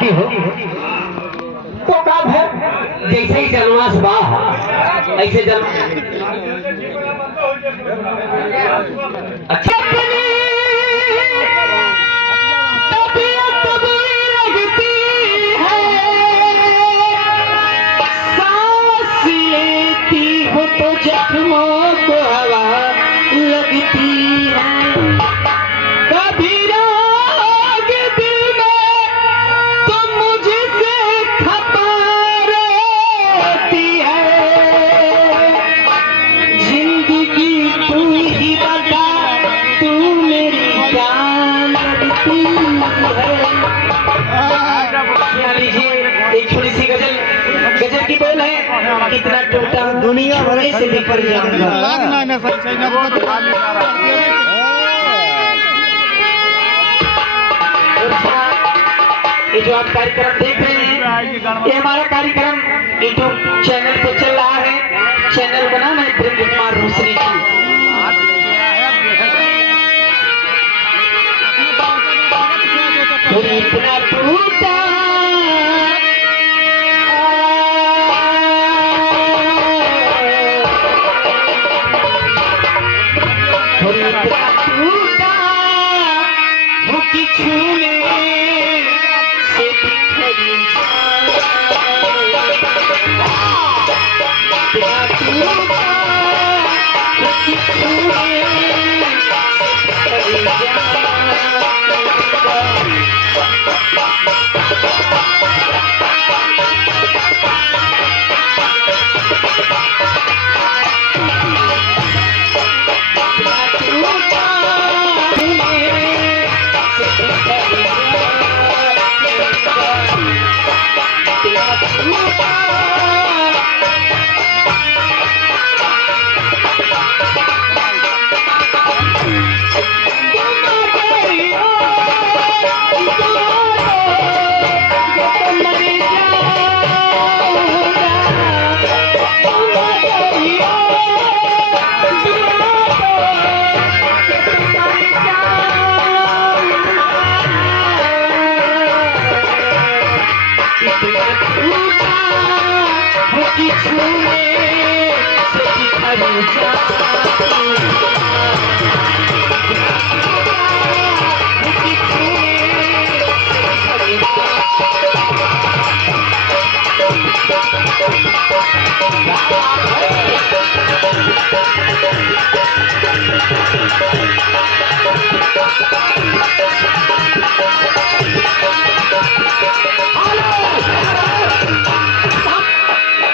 की हो तो का है जैसे ही जन्मास बा ऐसे जल अच्छा जख्मों को हवा लगती है कभी राग दिल में तो मुझसे खपा रहती है जिंदगी तू ही बता तू मेरी जान लगती है। लीजिए एक छोटी सी गजल गजल की बोल है कितना टूटा दुनिया भर से बिखर जाऊंगा ये जो आप कार्यक्रम देख रहे हैं ये हमारा कार्यक्रम यूट्यूब चैनल पे चल रहा है। चैनल का नाम है प्रेम कुमार रोशनी जी। इतना टूटा छूने से बिखरी Thank you.